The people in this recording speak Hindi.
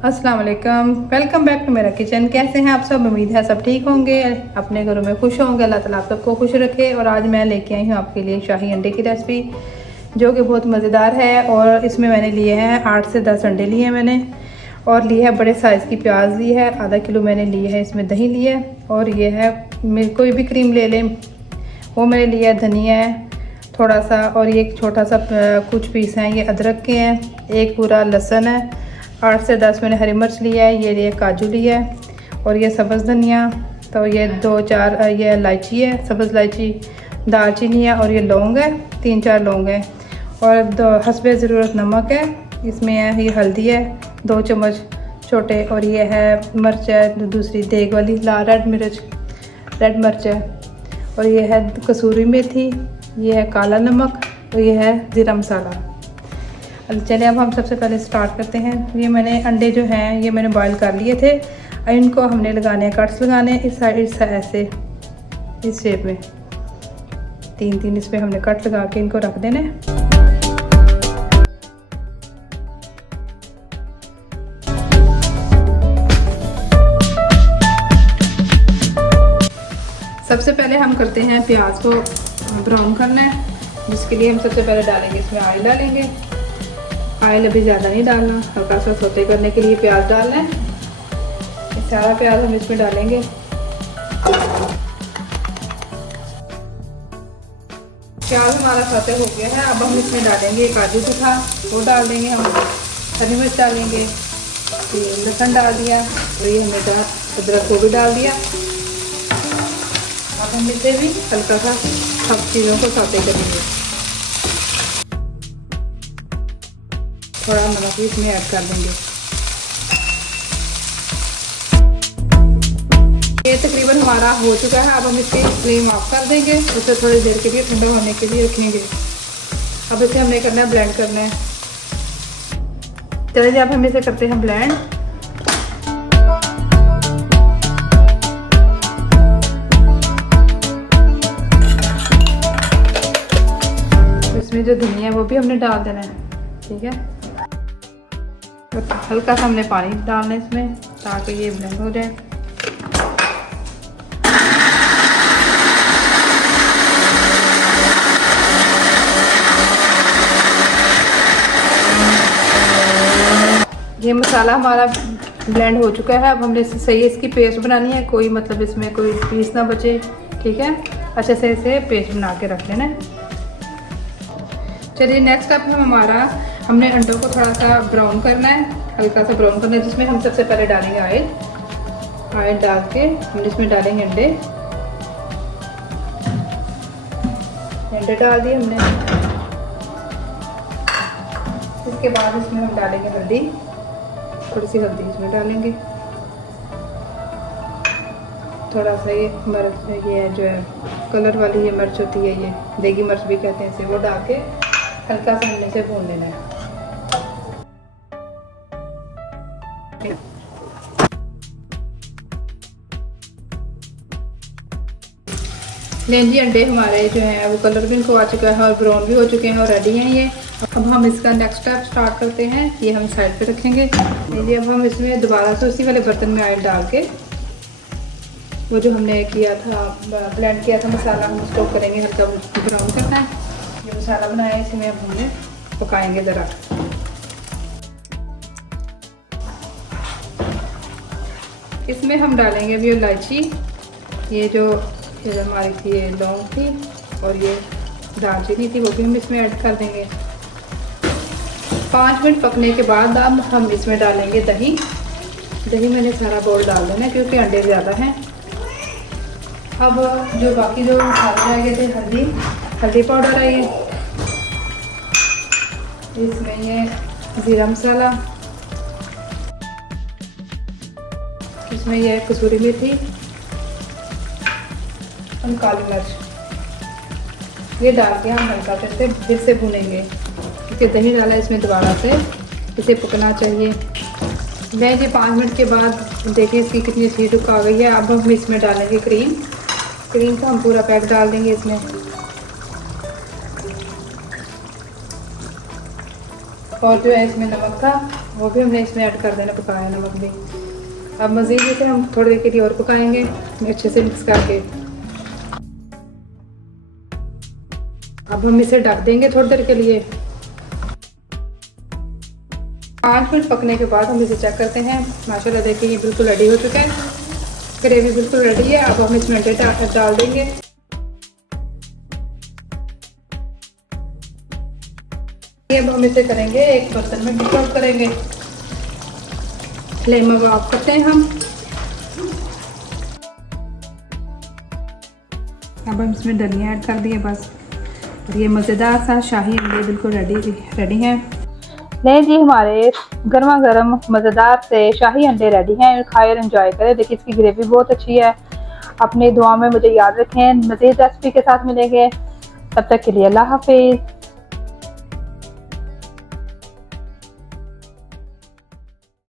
अस्सलाम वालेकुम, वेलकम बैक टू मेरा किचन। कैसे हैं आप सब? उम्मीद है सब ठीक होंगे, अपने घरों में खुश होंगे। अल्लाह ताला आप सबको खुश रखे। और आज मैं लेके आई हूँ आपके लिए शाही अंडे की रेसिपी, जो कि बहुत मज़ेदार है। और इसमें मैंने लिए हैं 8 से 10 अंडे लिए हैं मैंने, और लिए है बड़े साइज़ की प्याज ली है, आधा किलो मैंने ली है। इसमें दही लिया है, और ये है कोई भी क्रीम ले लें, वो मैंने लिया है। धनिया है थोड़ा सा, और ये छोटा सा कुछ पीस हैं ये अदरक के हैं। एक पूरा लहसुन है। 8 से 10 मैंने हरी मिर्च लिया है। ये लिए काजू लिया है, और ये सब्ज़ धनिया, तो ये 2-4 ये इलायची है, सब्ज़ इलायची, दालचीनी है, और ये लौंग है, 3-4 लौंग है, और 2 हस्बे ज़रूरत नमक है। इसमें है ये हल्दी है 2 चम्मच छोटे, और ये है मिर्च है दूसरी देग वाली लाल रेड मिर्च है, और ये है कसूरी मेथी, ये है काला नमक, और ये है ज़ीरा मसाला। चलिए अब हम सबसे पहले स्टार्ट करते हैं। ये मैंने अंडे जो हैं ये मैंने बॉईल कर लिए थे। इनको हमने लगाने हैं, कट्स लगाने हैं इस साइड ऐसे, इस शेप में 3-3 इस पर हमने कट लगा के इनको रख देना है। सबसे पहले हम करते हैं प्याज को ब्राउन करना है, जिसके लिए हम सबसे पहले डालेंगे इसमें ऑयल डालेंगे। ऑयल अभी ज़्यादा नहीं डालना, हल्का सा सोते करने के लिए प्याज डालना है। सारा प्याज हम इसमें डालेंगे। प्याज हमारा सोते हो गया है। अब हम इसमें डालेंगे काजू भी था वो डाल देंगे, हम हरी मिर्च डालेंगे, लहसुन डाल दिया, और ये हमने अदरक को भी डाल दिया। अब हम इसे भी हल्का सा सब चीज़ों को सोते करेंगे। थोड़ा नमक भी इसमें ऐड कर देंगे। ये तकरीबन हमारा हो चुका है। अब हम इसकी फ्लेम ऑफ कर देंगे, उसे थोड़ी देर के लिए ठंडा होने के लिए रखेंगे। अब इसे हमने करना है ब्लेंड करना है। चलिए अब हम इसे करते हैं ब्लेंड। इसमें जो धनिया है वो भी हमने डाल देना है, ठीक है। हल्का सा हमने पानी डालना है इसमें, ताकि ये ब्लेंड हो जाए। ये मसाला हमारा ब्लेंड हो चुका है। अब हमने सही इसकी पेस्ट बनानी है, कोई मतलब इसमें कोई पीस ना बचे, ठीक है। अच्छे से इसे पेस्ट बना के रख लेना है। चलिए नेक्स्ट स्टेप हमारा, हमने अंडों को थोड़ा सा ब्राउन करना है, हल्का सा ब्राउन करना है, जिसमें हम सबसे पहले डालेंगे ऑयल डाल के हम इसमें डालेंगे अंडे डाल दिए हमने। इसके बाद इसमें हम डालेंगे हल्दी, थोड़ी सी हल्दी इसमें डालेंगे। थोड़ा सा ये मिर्च, ये जो है कलर वाली ये मिर्च होती है, ये देगी मिर्च भी कहते हैं इसे, वो डाल के हल्का सा हमने से भून लेना है। लेंजी अंडे हमारे जो हैं वो कलर भी इनको आ चुका है, और ब्राउन भी हो चुके हैं, और रेडी हैं ये। अब हम इसका नेक्स्ट स्टेप स्टार्ट करते हैं। ये हम साइड पे रखेंगे। ये अब हम इसमें दोबारा से उसी वाले बर्तन में ऑयल डाल के वो जो हमने किया था, ब्लेंड किया था मसाला, हम उसको करेंगे हल्का ब्राउन करना है। ये मसाला बनाया है इसमें अब हमने पकाएंगे ज़रा। इसमें हम डालेंगे अभी इलायची, ये जो हमारी थी ये लौंग थी, और ये दालचीनी थी, वो भी हम इसमें ऐड कर देंगे। 5 मिनट पकने के बाद अब हम इसमें डालेंगे दही। दही मैंने सारा बाउल डाल देना है क्योंकि अंडे ज़्यादा हैं। अब जो बाकी जो मसाले रह गए थे, हल्दी पाउडर है ये, इसमें ये ज़ीरा मसाला, इसमें ये कसूरी मेथी और काली मिर्च, ये डाल के हम हल्का से फिर से भूनेंगे, क्योंकि दही डाला इसमें दोबारा से, इसे पकना चाहिए। मैं ये 5 मिनट के बाद देखिए इसकी कितनी सी रुक आ गई है। अब हम इसमें डालेंगे क्रीम को हम पूरा पैक डाल देंगे इसमें। और जो है इसमें नमक था वो भी हमने इसमें ऐड कर देना, पकाया नमक भी। अब मज़ीद इसे हम थोड़ी देर के लिए और पकाएंगे अच्छे से मिक्स करके। अब हम इसे ढक देंगे थोड़ी देर के लिए। 5 मिनट पकने के बाद हम इसे चेक करते हैं। माशाल्लाह देखिए ये बिल्कुल रेडी हो चुका है, ग्रेवी बिल्कुल रेडी है। अब हम इसमें अंडे डाल देंगे। अब हम इसे करेंगे एक बर्तन में डिस्टर्ब करेंगे। फ्लेम अब ऑफ करते हैं हम। अब हम इसमें धनिया ऐड कर दिए बस। और ये मज़ेदार सा शाही अंडे बिल्कुल रेडी हैं। नहीं जी, हमारे गर्मा गर्म मज़ेदार से शाही अंडे रेडी हैं। खाए और एंजॉय करें। देखिए इसकी ग्रेवी बहुत अच्छी है। अपनी दुआ में मुझे याद रखें। मज़ीद रेसिपी के साथ मिलेंगे, तब तक के लिए अल्लाह हाफिज़।